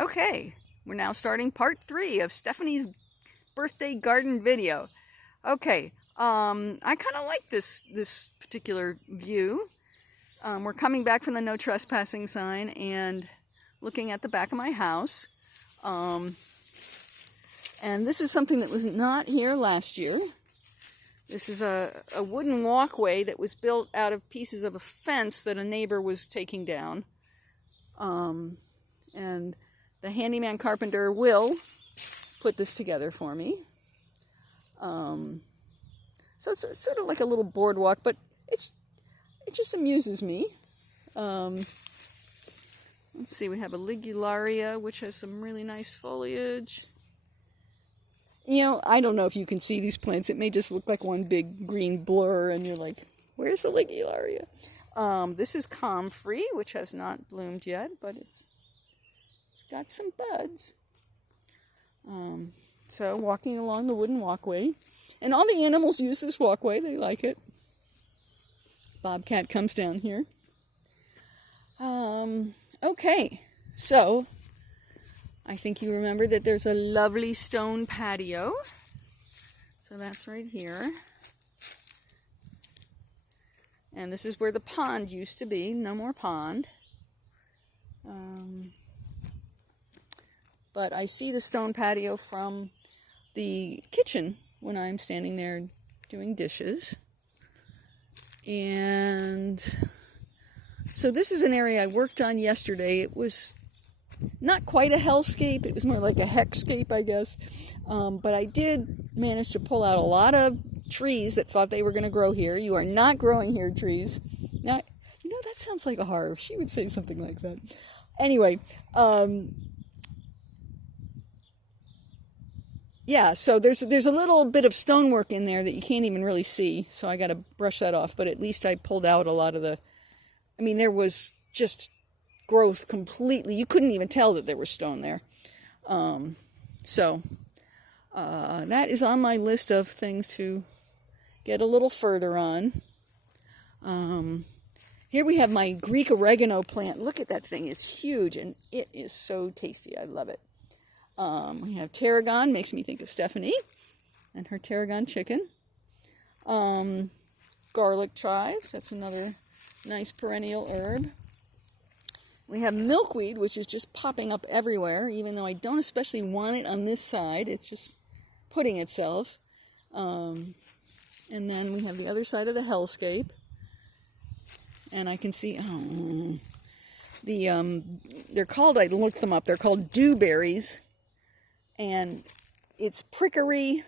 Okay, we're now starting part 3 of Stephanie's birthday garden video. Okay, I kind of like this particular view. We're coming back from the no trespassing sign and looking at the back of my house. And this is something that was not here last year. This is a wooden walkway that was built out of pieces of a fence that a neighbor was taking down. And the handyman carpenter Will put this together for me. So it's sort of like a little boardwalk, but it just amuses me. Let's see, we have a ligularia, which has some really nice foliage. You know, I don't know if you can see these plants. It may just look like one big green blur, and you're like, where's the ligularia? This is comfrey, which has not bloomed yet, but it's got some buds. So walking along the wooden walkway, and all the animals use this walkway. They like it. Bobcat comes down here. Okay, so I think you remember that there's a lovely stone patio. So that's right here. And this is where the pond used to be. No more pond. But I see the stone patio from the kitchen when I'm standing there doing dishes. And so this is an area I worked on yesterday. It was not quite a hellscape. It was more like a hexscape, I guess. But I did manage to pull out a lot of trees that thought they were going to grow here. You are not growing here, trees. Now, you know, that sounds like a Harv. She would say something like that. Anyway, yeah, so there's a little bit of stonework in there that you can't even really see, so I got to brush that off. But at least I pulled out a lot of there was just growth completely. You couldn't even tell that there was stone there. So that is on my list of things to get a little further on. Here we have my Greek oregano plant. Look at that thing. It's huge, and it is so tasty. I love it. We have tarragon, makes me think of Stephanie and her tarragon chicken. Garlic chives, that's another nice perennial herb. We have milkweed, which is just popping up everywhere, even though I don't especially want it on this side. It's just putting itself. And then we have the other side of the hellscape. And I can see, they're called, I looked them up, they're called dewberries. And it's prickery,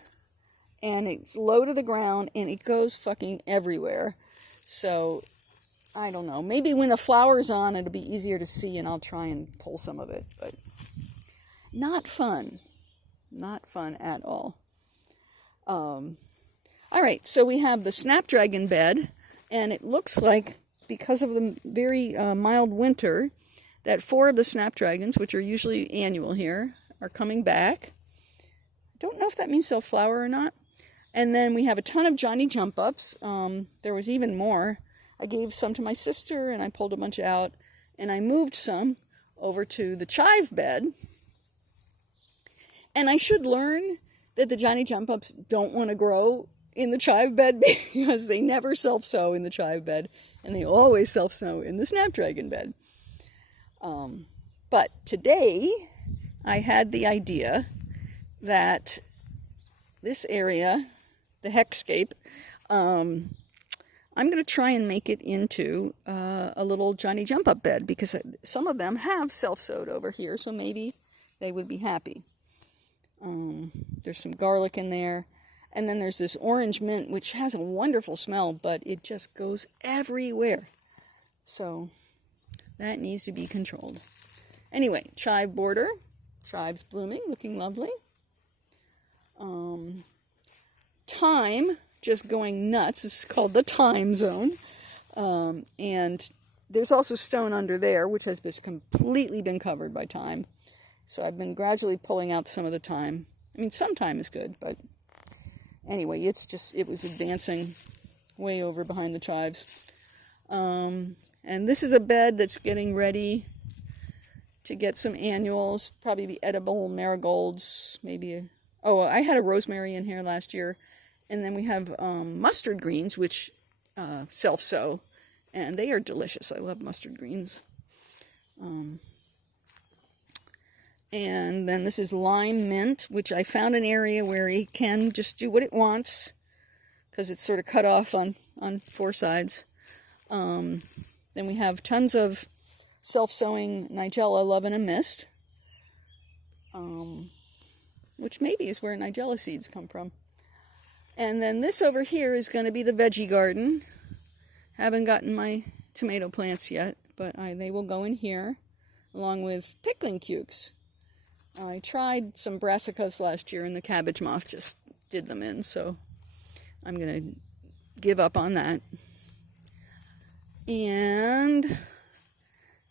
and it's low to the ground, and it goes fucking everywhere. So, I don't know. Maybe when the flower's on, it'll be easier to see, and I'll try and pull some of it. But not fun. Not fun at all. All right, so we have the snapdragon bed, and it looks like, because of the very mild winter, that 4 of the snapdragons, which are usually annual here, are coming back. Don't know if that means they'll flower or not. And then we have a ton of Johnny jump ups. There was even more. I gave some to my sister, and I pulled a bunch out, and I moved some over to the chive bed. And I should learn that the Johnny jump ups don't want to grow in the chive bed because they never self-sow in the chive bed, and they always self-sow in the snapdragon bed. But today I had the idea that this area, the hexscape, I'm going to try and make it into a little Johnny jump up bed, because some of them have self-sowed over here, so maybe they would be happy. There's some garlic in there, and then there's this orange mint, which has a wonderful smell, but it just goes everywhere. So that needs to be controlled. Anyway, chive border. Chives blooming, looking lovely. Thyme, just going nuts. This is called the thyme zone. And there's also stone under there, which has just completely been covered by thyme. So I've been gradually pulling out some of the thyme. I mean, some thyme is good, but anyway, it was advancing way over behind the chives. And this is a bed that's getting ready to get some annuals, probably the edible marigolds, maybe. Oh, I had a rosemary in here last year. And then we have mustard greens, which self-sow. And they are delicious. I love mustard greens. And then this is lime mint, which I found an area where it can just do what it wants, because it's sort of cut off on 4 sides. Then we have tons of self-sowing Nigella Love in a Mist, which maybe is where Nigella seeds come from. And then this over here is going to be the veggie garden. Haven't gotten my tomato plants yet, but they will go in here, along with pickling cukes. I tried some brassicas last year, and the cabbage moth just did them in, so I'm going to give up on that. And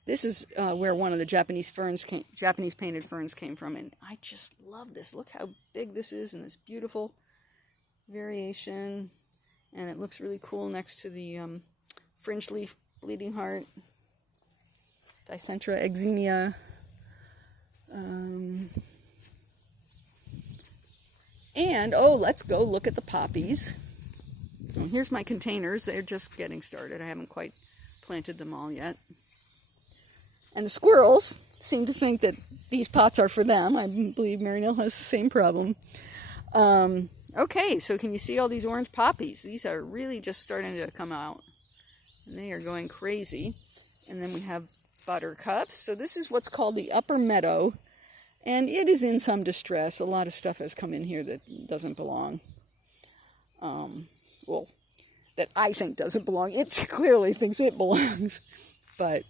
this is where one of the Japanese painted ferns came from, and I just love this. Look how big this is, and this beautiful variation, and it looks really cool next to the fringe leaf bleeding heart, Dicentra eximia. And let's go look at the poppies. Here's my containers. They're just getting started. I haven't quite planted them all yet. And the squirrels seem to think that these pots are for them. I believe Mary Nell has the same problem. Okay, so can you see all these orange poppies? These are really just starting to come out. And they are going crazy. And then we have buttercups. So this is what's called the upper meadow. And it is in some distress. A lot of stuff has come in here that doesn't belong. Well, that I think doesn't belong. It clearly thinks it belongs. But,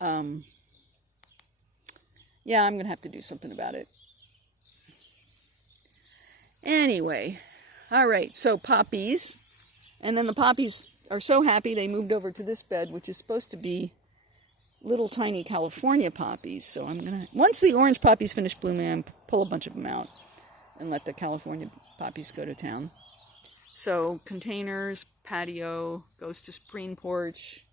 yeah, I'm going to have to do something about it. Anyway, all right, so poppies. And then the poppies are so happy they moved over to this bed, which is supposed to be little tiny California poppies. So I'm going to, once the orange poppies finish blooming, I'm pull a bunch of them out and let the California poppies go to town. So containers, patio, goes to screen porch.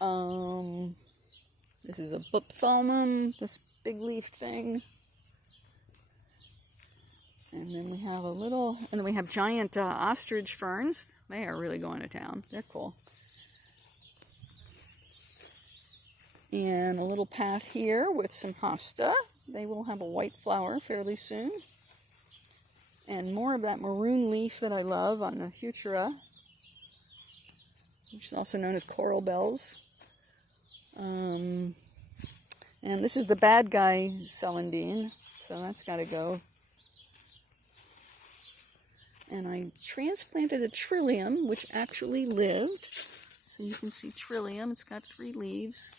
This is a buphthalmum, this big leaf thing. And then we have and then we have giant ostrich ferns. They are really going to town. They're cool. And a little path here with some hosta. They will have a white flower fairly soon. And more of that maroon leaf that I love on the Heuchera, which is also known as coral bells. And this is the bad guy celandine, so that's got to go. And I transplanted a trillium, which actually lived. So you can see trillium. It's got 3 leaves.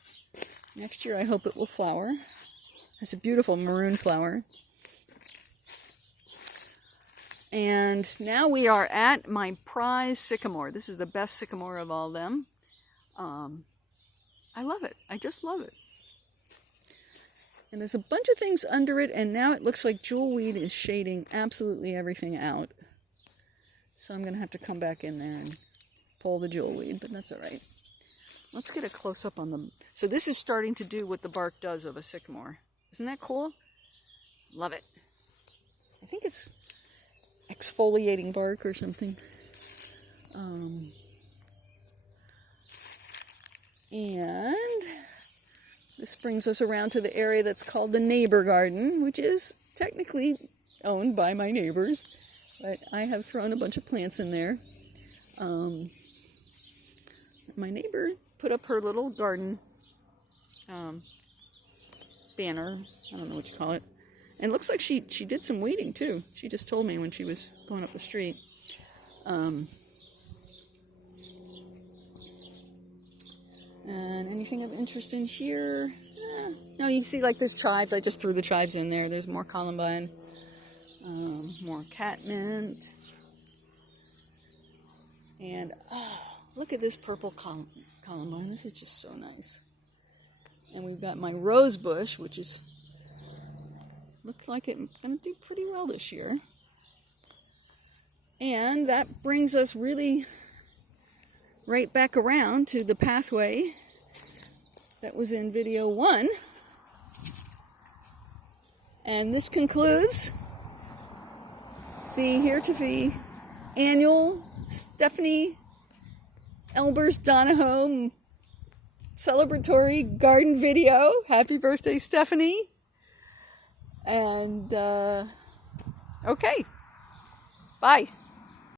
Next year I hope it will flower. It's a beautiful maroon flower. And now we are at my prize sycamore. This is the best sycamore of all them. I love it. I just love it. And there's a bunch of things under it, and now it looks like jewelweed is shading absolutely everything out. So I'm going to have to come back in there and pull the jewelweed, but that's all right. Let's get a close-up on them. So this is starting to do what the bark does of a sycamore. Isn't that cool? Love it. I think it's exfoliating bark or something. And this brings us around to the area that's called the neighbor garden, which is technically owned by my neighbors, but I have thrown a bunch of plants in there. My neighbor put up her little garden banner. I don't know what you call it. And it looks like she did some weeding too. She just told me when she was going up the street. And anything of interest in here? No, you see like there's chives. I just threw the chives in there. There's more columbine. More catmint. And look at this purple columbine. This is just so nice. And we've got my rose bush, which is looks like it's going to do pretty well this year. And that brings us really right back around to the pathway that was in video 1. And this concludes the Here to Fee annual Stephanie Elbers Donahoe celebratory garden video. Happy birthday, Stephanie. And, okay. Bye.